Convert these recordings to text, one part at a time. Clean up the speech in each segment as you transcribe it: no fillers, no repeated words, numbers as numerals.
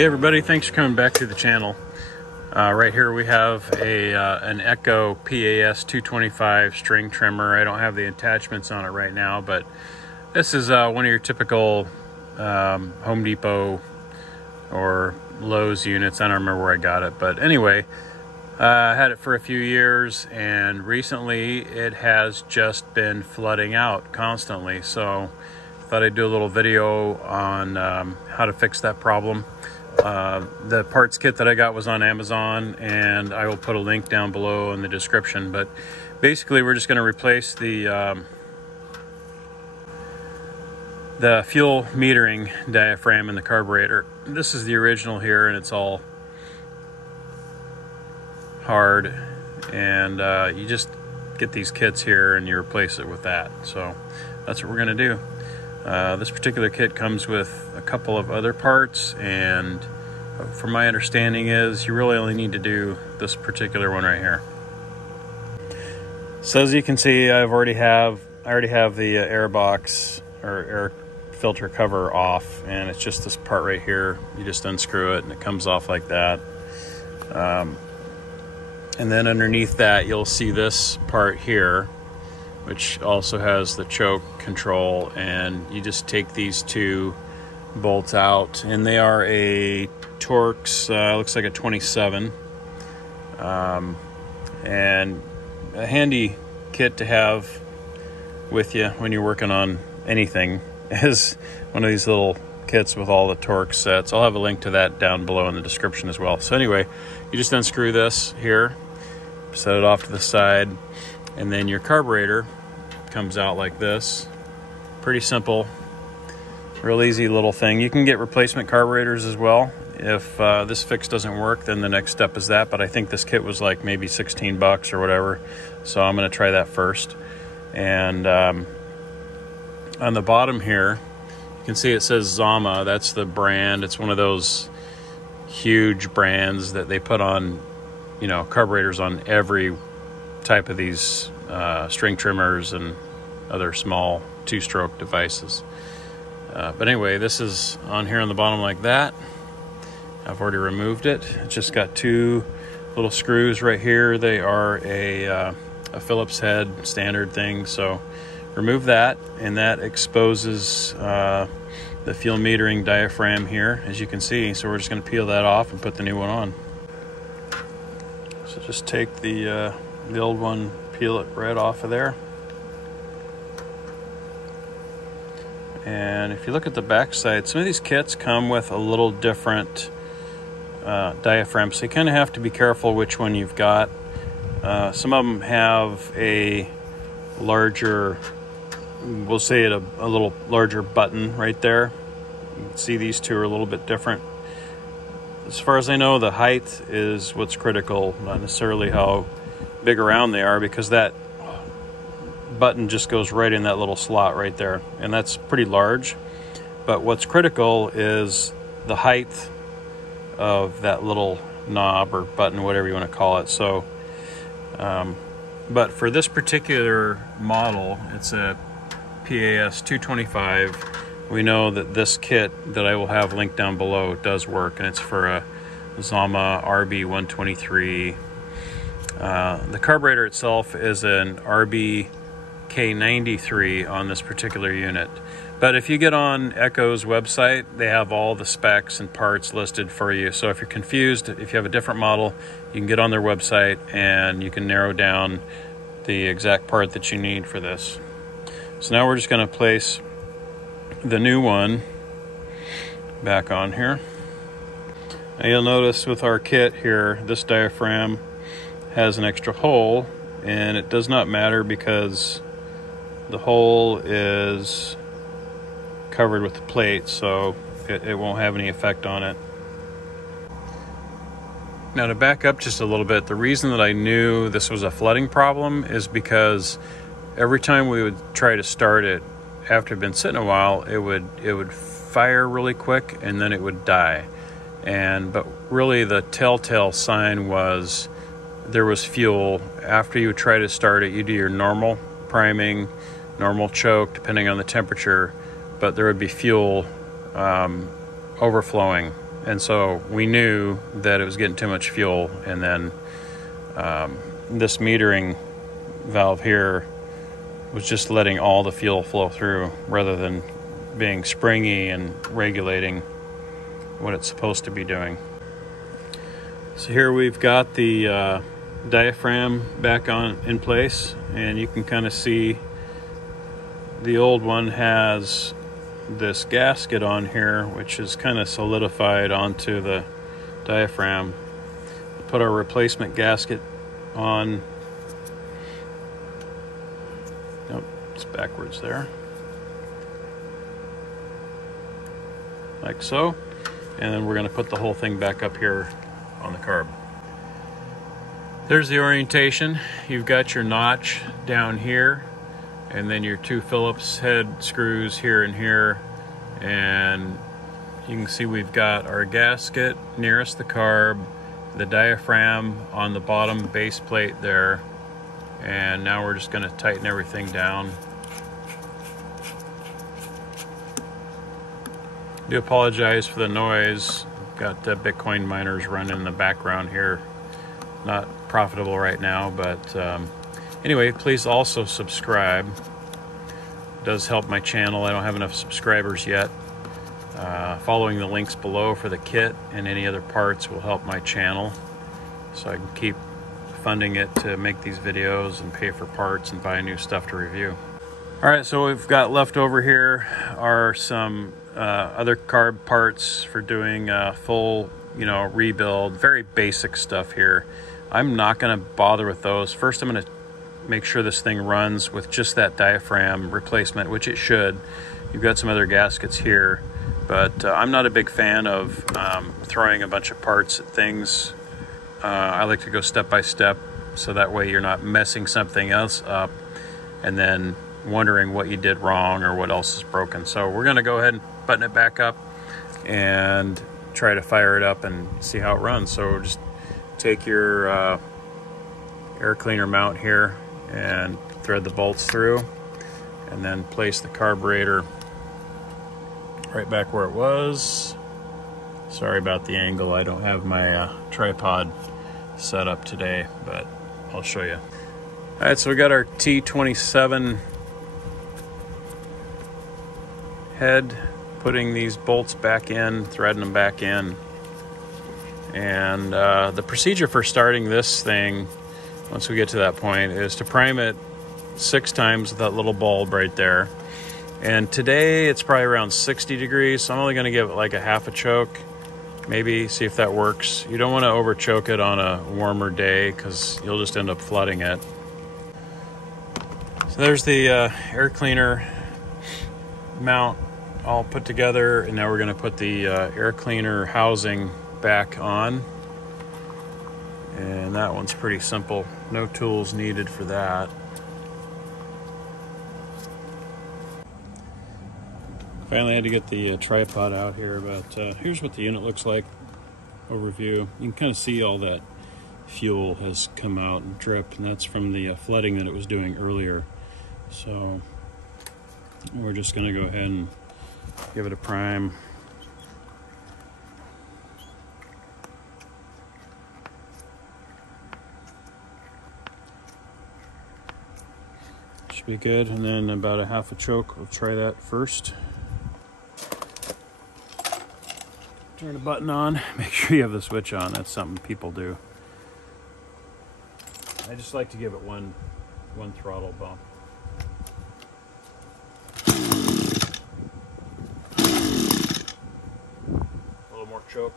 Hey everybody, thanks for coming back to the channel. Right here we have an Echo PAS 225 string trimmer. I don't have the attachments on it right now, but this is one of your typical Home Depot or Lowe's units. I don't remember where I got it, but anyway, I had it for a few years, and recently it has just been flooding out constantly. So I thought I'd do a little video on how to fix that problem. The parts kit that I got was on Amazon, and I will put a link down below in the description. But basically we're just going to replace the fuel metering diaphragm in the carburetor. This is the original here, and it's all hard, and you just get these kits here and you replace it with that. So that's what we're going to do. This particular kit comes with a couple of other parts, and from my understanding is you really only need to do this particular one right here. So as you can see, I already have the air box or air filter cover off, and it's just this part right here. You just unscrew it and it comes off like that. And then underneath that you'll see this part here, which also has the choke control, and you just take these two bolts out, and they are a Torx, looks like a 27, and a handy kit to have with you when you're working on anything is one of these little kits with all the Torx sets. I'll have a link to that down below in the description as well. So anyway, you just unscrew this here, set it off to the side, and then your carburetor comes out like this. Pretty simple, real easy little thing. You can get replacement carburetors as well. If this fix doesn't work, then the next step is that, but I think this kit was like maybe 16 bucks or whatever, so I'm going to try that first. And on the bottom here you can see it says Zama. That's the brand. It's one of those huge brands that they put on, you know, carburetors on every type of these string trimmers and other small two-stroke devices. But anyway, this is on here on the bottom like that. I've already removed it. It's just got two little screws right here. They are a Phillips head standard thing. So remove that, and that exposes the fuel metering diaphragm here, as you can see. So we're just going to peel that off and put the new one on. So just take the old one, peel it right off of there. And if you look at the back side, some of these kits come with a little different diaphragm, so you kind of have to be careful which one you've got. Some of them have a larger, we'll say it a little larger button right there. You can see these two are a little bit different. As far as I know, the height is what's critical, not necessarily how big around they are, because that button just goes right in that little slot right there, and that's pretty large. But what's critical is the height of that little knob or button, whatever you want to call it. So but for this particular model, it's a PAS 225. We know that this kit that I will have linked down below does work, and it's for a Zama RB 123. The carburetor itself is an RB K93 on this particular unit. But if you get on Echo's website, they have all the specs and parts listed for you. So if you're confused, if you have a different model, you can get on their website and you can narrow down the exact part that you need for this. So now we're just going to place the new one back on here. Now you'll notice with our kit here, this diaphragm has an extra hole, and it does not matter because the hole is covered with the plate, so it won't have any effect on it. Now to back up just a little bit, the reason that I knew this was a flooding problem is because every time we would try to start it, after it had been sitting a while, it would fire really quick and then it would die. But really the telltale sign was there was fuel. After you would try to start it, you do your normal priming, normal choke, depending on the temperature, but there would be fuel overflowing And so we knew that it was getting too much fuel, and then this metering valve here was just letting all the fuel flow through rather than being springy and regulating what it's supposed to be doing. So here we've got the diaphragm back in place, and you can kind of see the old one has this gasket on here, which is kind of solidified onto the diaphragm. We'll put our replacement gasket on. Nope, it's backwards there. Like so. And then we're going to put the whole thing back up here on the carb. There's the orientation. You've got your notch down here, and then your two Phillips head screws here and here. And you can see we've got our gasket nearest the carb, the diaphragm on the bottom base plate there. And now we're just going to tighten everything down. I do apologize for the noise. Got Bitcoin miners running in the background here. Not profitable right now, but anyway, please also subscribe. It does help my channel. I don't have enough subscribers yet. Following the links below for the kit and any other parts will help my channel, so I can keep funding it to make these videos and pay for parts and buy new stuff to review. All right, so we've got left over here are some other carb parts for doing full, rebuild. Very basic stuff here. I'm not going to bother with those. First, I'm going to make sure this thing runs with just that diaphragm replacement, which it should. You've got some other gaskets here, but I'm not a big fan of throwing a bunch of parts at things. I like to go step by step, so that way you're not messing something else up and then wondering what you did wrong or what else is broken. So we're going to go ahead and button it back up and try to fire it up and see how it runs. So just take your air cleaner mount here and thread the bolts through, and then place the carburetor right back where it was. Sorry about the angle. I don't have my tripod set up today, but I'll show you. All right, so we got our T27 head, putting these bolts back in, threading them back in. And the procedure for starting this thing, once we get to that point, is to prime it 6 times with that little bulb right there. And today it's probably around 60 degrees, so I'm only going to give it like a half a choke, maybe, see if that works. You don't want to over choke it on a warmer day because you'll just end up flooding it. So there's the air cleaner mount all put together, and now we're going to put the air cleaner housing back on. And that one's pretty simple. No tools needed for that. Finally had to get the tripod out here, but here's what the unit looks like. Overview. You can kind of see all that fuel has come out and dripped, and that's from the flooding that it was doing earlier. So we're just going to go ahead and give it a prime. Should be good. And then about a half a choke. We'll try that first. Turn the button on. Make sure you have the switch on. That's something people do. I just like to give it one throttle bump. A little more choke.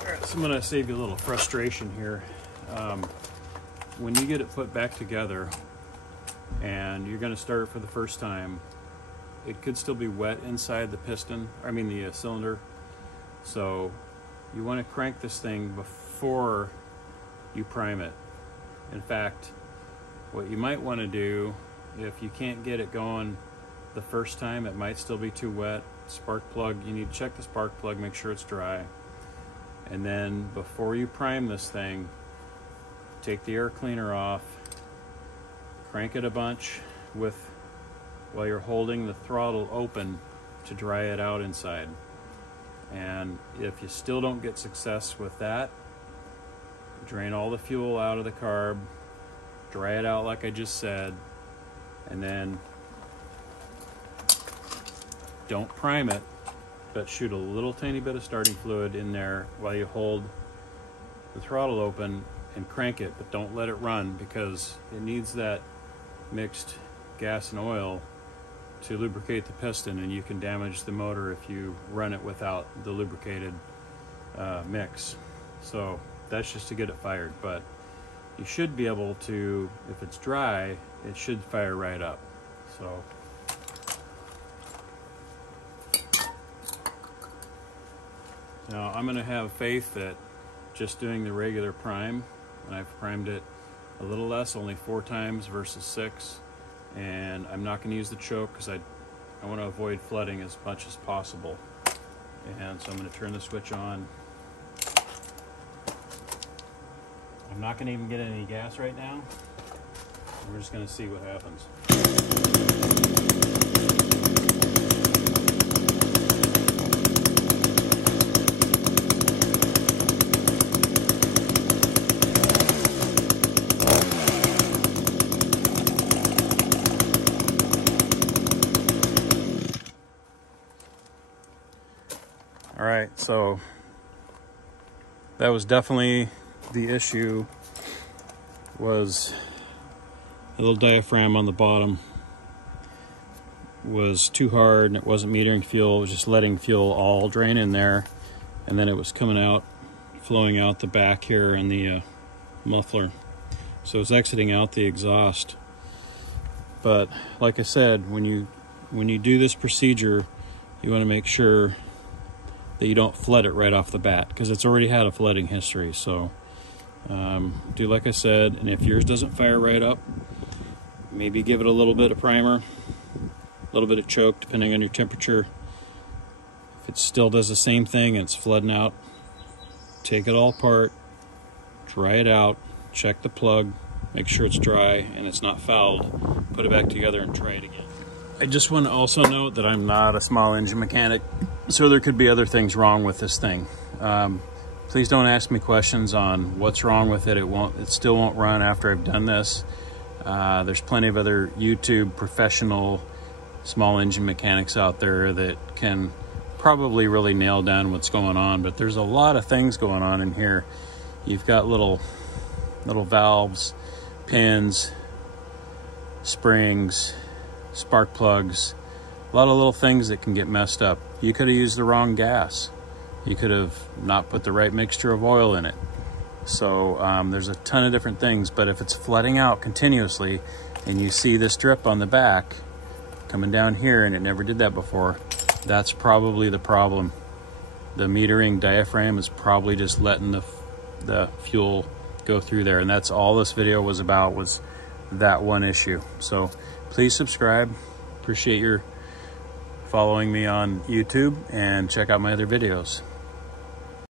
Alright, so I'm going to save you a little frustration here. When you get it put back together and you're going to start it for the first time, it could still be wet inside the piston, the cylinder. So you want to crank this thing before you prime it. In fact, what you might want to do, if you can't get it going the first time, it might still be too wet, spark plug, you need to check the spark plug, make sure it's dry. And then before you prime this thing, take the air cleaner off, crank it a bunch with while you're holding the throttle open to dry it out inside. And if you still don't get success with that, drain all the fuel out of the carb, dry it out like I just said, and then don't prime it, but shoot a little tiny bit of starting fluid in there while you hold the throttle open and crank it, but don't let it run, because it needs that mixed gas and oil to lubricate the piston, and you can damage the motor if you run it without the lubricated mix. So that's just to get it fired, but you should be able to, if it's dry, it should fire right up. So now I'm going to have faith that just doing the regular prime, and I've primed it a little less, only 4 times versus 6, and I'm not going to use the choke because I want to avoid flooding as much as possible. And so I'm going to turn the switch on. I'm not going to even get any gas right now. We're just going to see what happens. All right, so that was definitely the issue, was the little diaphragm on the bottom was too hard and it wasn't metering fuel. It was just letting fuel all drain in there, and then it was coming out, flowing out the back here in the muffler. So it's exiting out the exhaust. But like I said, when you do this procedure, you want to make sure that you don't flood it right off the bat, because it's already had a flooding history. So do like I said, and if yours doesn't fire right up, maybe give it a little bit of primer, a little bit of choke, depending on your temperature. If it still does the same thing and it's flooding out, take it all apart, dry it out, check the plug, make sure it's dry and it's not fouled, put it back together and try it again. I just want to also note that I'm not a small engine mechanic, so there could be other things wrong with this thing. Please don't ask me questions on what's wrong with it. It still won't run after I've done this. There's plenty of other YouTube professional small engine mechanics out there that can probably really nail down what's going on, but there's a lot of things going on in here. You've got little valves, pins, springs, spark plugs, a lot of little things that can get messed up. You could have used the wrong gas. You could have not put the right mixture of oil in it. So there's a ton of different things, but if it's flooding out continuously and you see this drip on the back coming down here and it never did that before, that's probably the problem. The metering diaphragm is probably just letting the fuel go through there, and that's all this video was about, was that one issue. So please subscribe. Appreciate your following me on YouTube, and check out my other videos.